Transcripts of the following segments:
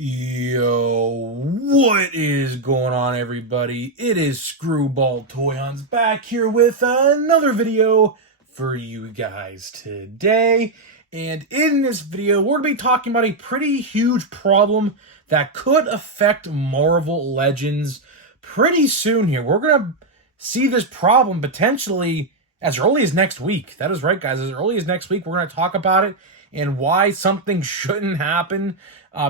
Yo, what is going on, everybody? It is Screwball Toy Hunts back here with another video for you guys today. And in this video, we're going to be talking about a pretty huge problem that could affect Marvel Legends pretty soon here. We're going to see this problem potentially as early as next week. That is right, guys. As early as next week, we're going to talk about it and why something shouldn't happen.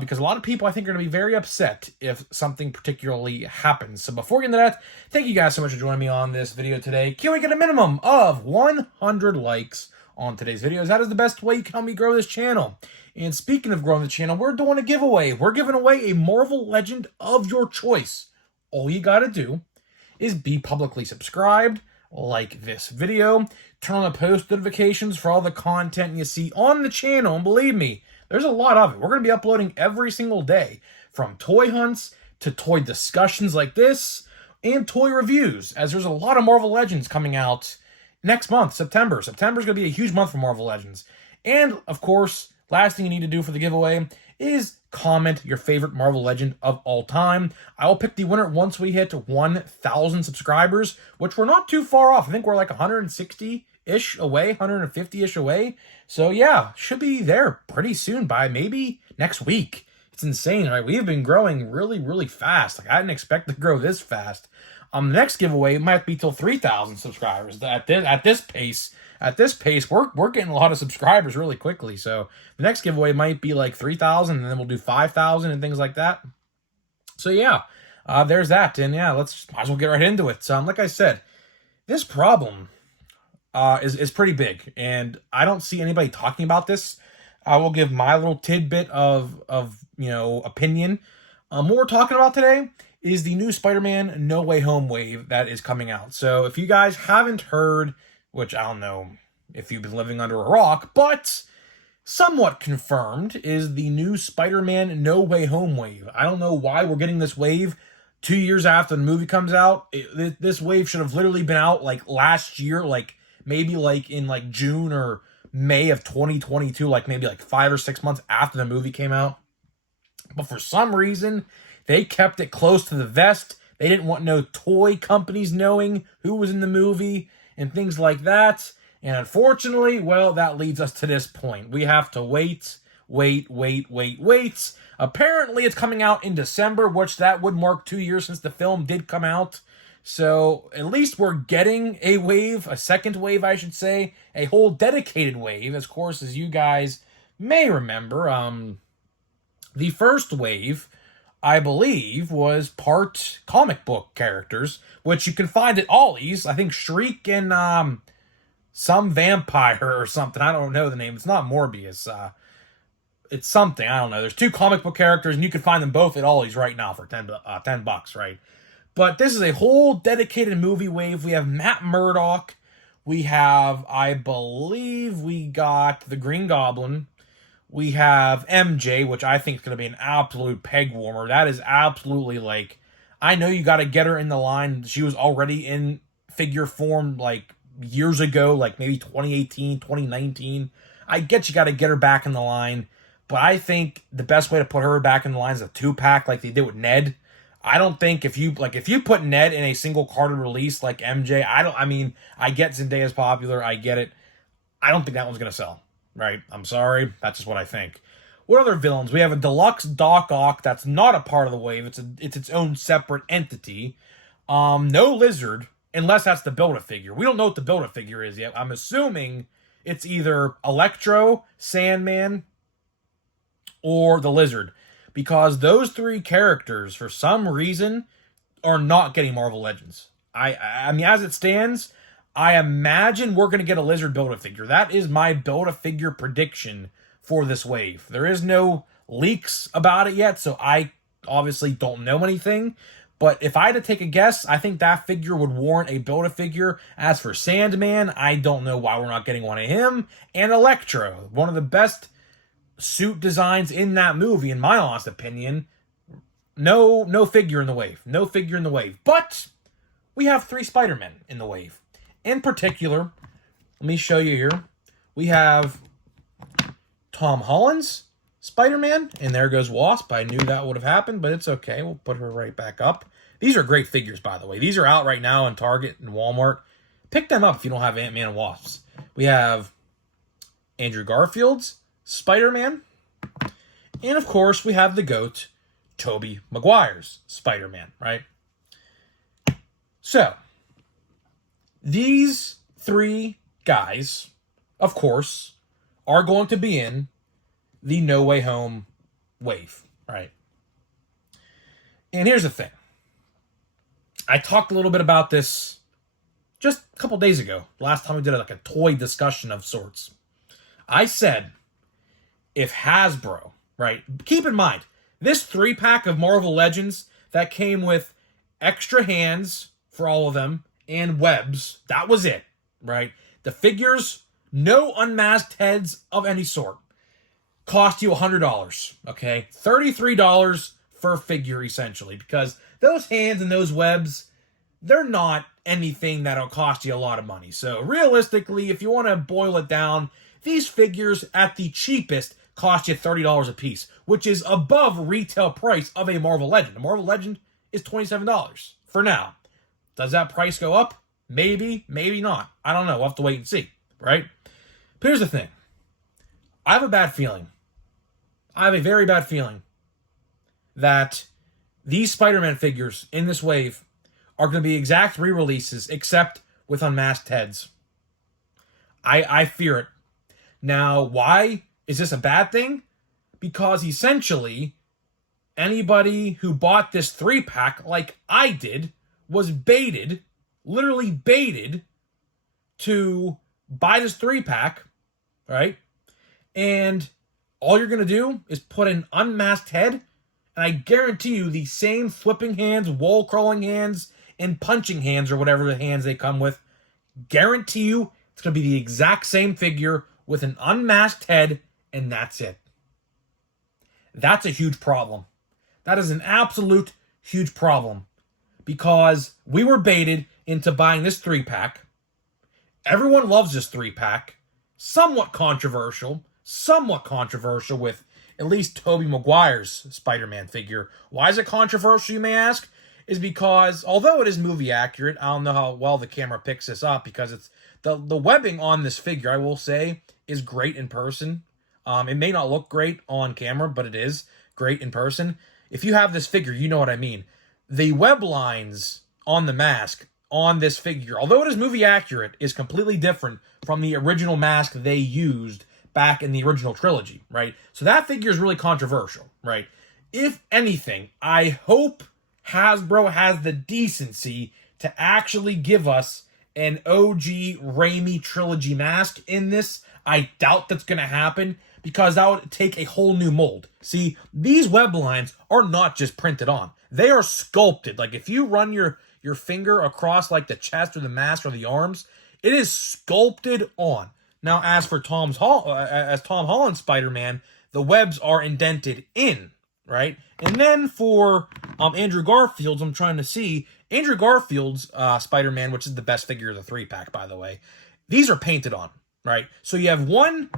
Because a lot of people, I think, are going to be very upset if something particularly happens. So before we get into that, thank you guys so much for joining me on this video today. Can we get a minimum of 100 likes on today's videos? That is the best way you can help me grow this channel. And speaking of growing the channel, we're doing a giveaway. We're giving away a Marvel Legend of your choice. All you got to do is be publicly subscribed, like this video, turn on the post notifications for all the content you see on the channel, and believe me, there's a lot of it. We're going to be uploading every single day, from toy hunts to toy discussions like this, and toy reviews, as there's a lot of Marvel Legends coming out next month, September. September is going to be a huge month for Marvel Legends. And, of course, last thing you need to do for the giveaway is comment your favorite Marvel Legend of all time. I will pick the winner once we hit 1,000 subscribers, which we're not too far off. I think we're like 160-ish away, 150-ish away. So yeah, should be there pretty soon, by maybe next week. It's insane, right? We've been growing really, really fast. Like, I didn't expect to grow this fast. The next giveaway might be till 3,000 subscribers. At this pace, we're getting a lot of subscribers really quickly. So the next giveaway might be like 3,000, and then we'll do 5,000 and things like that. So yeah, there's that. And yeah, might as well get right into it. So like I said, this problem is pretty big, and I don't see anybody talking about this. I will give my little tidbit of opinion. What we're talking about today is the new Spider-Man No Way Home wave that is coming out. So if you guys haven't heard, which I don't know if you've been living under a rock, but somewhat confirmed, is the new Spider-Man No Way Home wave. I don't know why we're getting this wave 2 years after the movie comes out. This wave should have literally been out like last year, like maybe like in like June or May of 2022, like maybe like 5 or 6 months after the movie came out. But for some reason, they kept it close to the vest. They didn't want no toy companies knowing who was in the movie and things like that. And unfortunately, well, that leads us to this point. We have to wait. Apparently, it's coming out in December, which that would mark 2 years since the film did come out. So at least we're getting a wave, a second wave, I should say, a whole dedicated wave. Of course, as you guys may remember, the first wave, I believe, was part comic book characters, which you can find at Ollie's. I think Shriek and some vampire or something. I don't know the name. It's not Morbius. It's something. I don't know. There's 2 comic book characters, and you can find them both at Ollie's right now for $10, right? But this is a whole dedicated movie wave. We have Matt Murdock. We have, I believe, we got the Green Goblin. We have MJ, which I think is going to be an absolute peg warmer. That is absolutely like, I know you got to get her in the line. She was already in figure form like years ago, like maybe 2018, 2019. I get you got to get her back in the line. But I think the best way to put her back in the line is a 2-pack like they did with Ned. I don't think if you put Ned in a single carded release like MJ, I get Zendaya's popular, I get it. I don't think that one's going to sell. Right? I'm sorry. That's just what I think. What other villains? We have a deluxe Doc Ock that's not a part of the wave. It's its own separate entity. No Lizard, unless that's the Build-A-Figure. We don't know what the Build-A-Figure is yet. I'm assuming it's either Electro, Sandman, or the Lizard. Because those 3 characters, for some reason, are not getting Marvel Legends. I mean, as it stands, I imagine we're going to get a Lizard Build-A-Figure. That is my Build-A-Figure prediction for this wave. There is no leaks about it yet, so I obviously don't know anything. But if I had to take a guess, I think that figure would warrant a Build-A-Figure. As for Sandman, I don't know why we're not getting one of him. And Electro, one of the best suit designs in that movie, in my honest opinion. No figure in the wave. No figure in the wave. But we have 3 Spider-Men in the wave. In particular, let me show you here. We have Tom Holland's Spider-Man, and there goes Wasp. I knew that would have happened, but it's okay. We'll put her right back up. These are great figures, by the way. These are out right now in Target and Walmart. Pick them up if you don't have Ant-Man and Wasps. We have Andrew Garfield's Spider-Man. And, of course, we have the GOAT, Tobey Maguire's Spider-Man, right? So, these three guys, of course, are going to be in the No Way Home wave, right? And here's the thing. I talked a little bit about this just a couple days ago. Last time we did like a toy discussion of sorts. I said, if Hasbro, right? Keep in mind, this 3-pack of Marvel Legends that came with extra hands for all of them and webs, that was it, right? The figures, no unmasked heads of any sort, cost you $100, okay? $33 for a figure, essentially, because those hands and those webs, they're not anything that'll cost you a lot of money. So realistically, if you want to boil it down, these figures at the cheapest cost you $30 a piece, which is above retail price of a Marvel Legend. A Marvel Legend is $27 for now. Does that price go up? Maybe, maybe not. I don't know. We'll have to wait and see, right? But here's the thing. I have a bad feeling. I have a very bad feeling that these Spider-Man figures in this wave are going to be exact re-releases, except with unmasked heads. I fear it. Now, why is this a bad thing? Because essentially, anybody who bought this 3-pack, like I did, was baited, literally baited, to buy this 3-pack, right? And all you're going to do is put an unmasked head, and I guarantee you the same flipping hands, wall-crawling hands, and punching hands, or whatever the hands they come with, guarantee you it's going to be the exact same figure with an unmasked head, and that's it. That's a huge problem. That is an absolute huge problem. Because we were baited into buying this 3-pack. Everyone loves this 3-pack. Somewhat controversial with at least Tobey Maguire's Spider-Man figure. Why is it controversial, you may ask? Is because, although it is movie accurate, I don't know how well the camera picks this up, because it's the webbing on this figure, I will say, is great in person. It may not look great on camera, but it is great in person. If you have this figure, you know what I mean. The web lines on the mask on this figure, although it is movie accurate, is completely different from the original mask they used back in the original trilogy, right? So that figure is really controversial, right? If anything, I hope Hasbro has the decency to actually give us an OG Raimi trilogy mask in this. I doubt that's going to happen, because that would take a whole new mold. See, these web lines are not just printed on. They are sculpted. Like, if you run your finger across, like, the chest or the mask or the arms, it is sculpted on. Now, as for Tom Holland's Spider-Man, the webs are indented in, right? And then for Andrew Garfield's, I'm trying to see, Andrew Garfield's Spider-Man, which is the best figure of the 3-pack, by the way, these are painted on, right? So you have one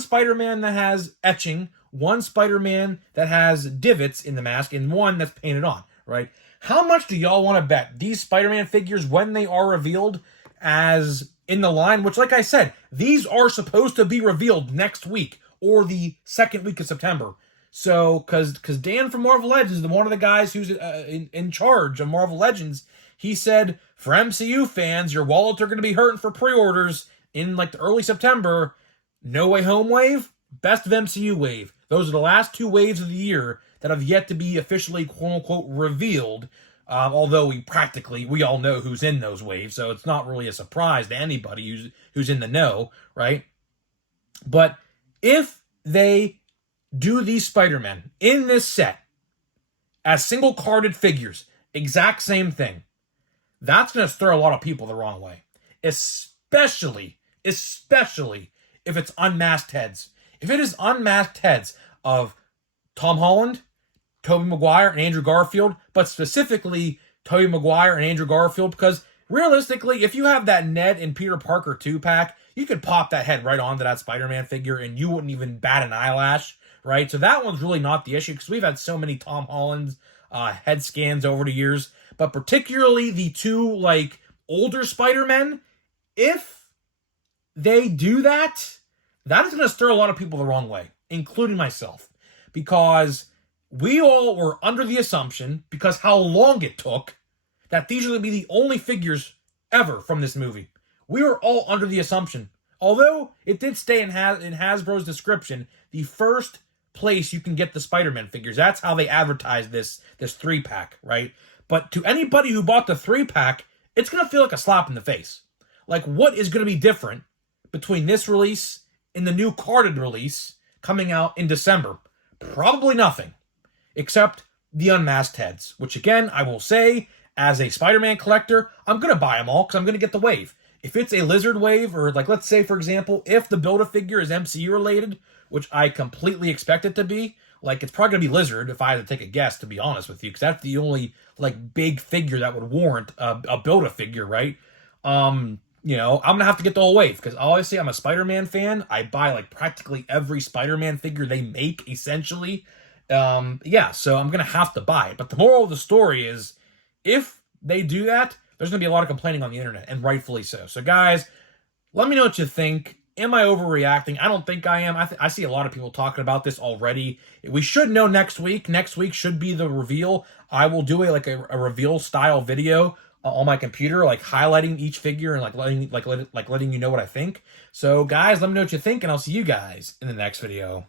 Spider-Man that has etching, one Spider-Man that has divots in the mask, and one that's painted on, right? How much do y'all want to bet these Spider-Man figures, when they are revealed as in the line, which, like I said, these are supposed to be revealed next week or the second week of September. So, because Dan from Marvel Legends, one of the guys who's in charge of Marvel Legends, he said, for MCU fans, your wallets are going to be hurting for pre-orders in like the early September. No Way Home wave, Best of MCU wave. Those are the last 2 waves of the year that have yet to be officially, quote-unquote, revealed. Although we all know who's in those waves, so it's not really a surprise to anybody who's in the know, right? But if they do these Spider-Men in this set as single-carded figures, exact same thing, that's going to stir a lot of people the wrong way. Especially if it's unmasked heads. If it is unmasked heads of Tom Holland, Tobey Maguire, and Andrew Garfield, but specifically Tobey Maguire and Andrew Garfield, because realistically, if you have that Ned and Peter Parker 2-pack, you could pop that head right onto that Spider-Man figure and you wouldn't even bat an eyelash. right? So that one's really not the issue because we've had so many Tom Holland head scans over the years, but particularly the two like older Spider-Men, if they do that, that is going to stir a lot of people the wrong way, including myself, because we all were under the assumption, because how long it took, that these are going to be the only figures ever from this movie. We were all under the assumption, although it did stay in Hasbro's description, the first place you can get the Spider-Man figures. That's how they advertise this 3-pack, right? But to anybody who bought the 3-pack, it's going to feel like a slap in the face. Like, what is going to be different between this release and the new carded release coming out in December? Probably nothing, except the unmasked heads, which again, I will say, as a Spider-Man collector, I'm going to buy them all because I'm going to get the wave. If it's a Lizard wave, or like, let's say, for example, if the Build-A-Figure is MCU related, which I completely expect it to be, like, it's probably going to be Lizard if I had to take a guess, to be honest with you, because that's the only, like, big figure that would warrant a Build-A-Figure, right? You know, I'm going to have to get the whole wave, because obviously I'm a Spider-Man fan. I buy, like, practically every Spider-Man figure they make, essentially. Yeah, so I'm going to have to buy it. But the moral of the story is, if they do that, there's going to be a lot of complaining on the internet, and rightfully so. So, guys, let me know what you think. Am I overreacting? I don't think I am. I see a lot of people talking about this already. We should know next week. Next week should be the reveal. I will do a reveal style video on my computer, like highlighting each figure and letting you know what I think. So, guys, let me know what you think, and I'll see you guys in the next video.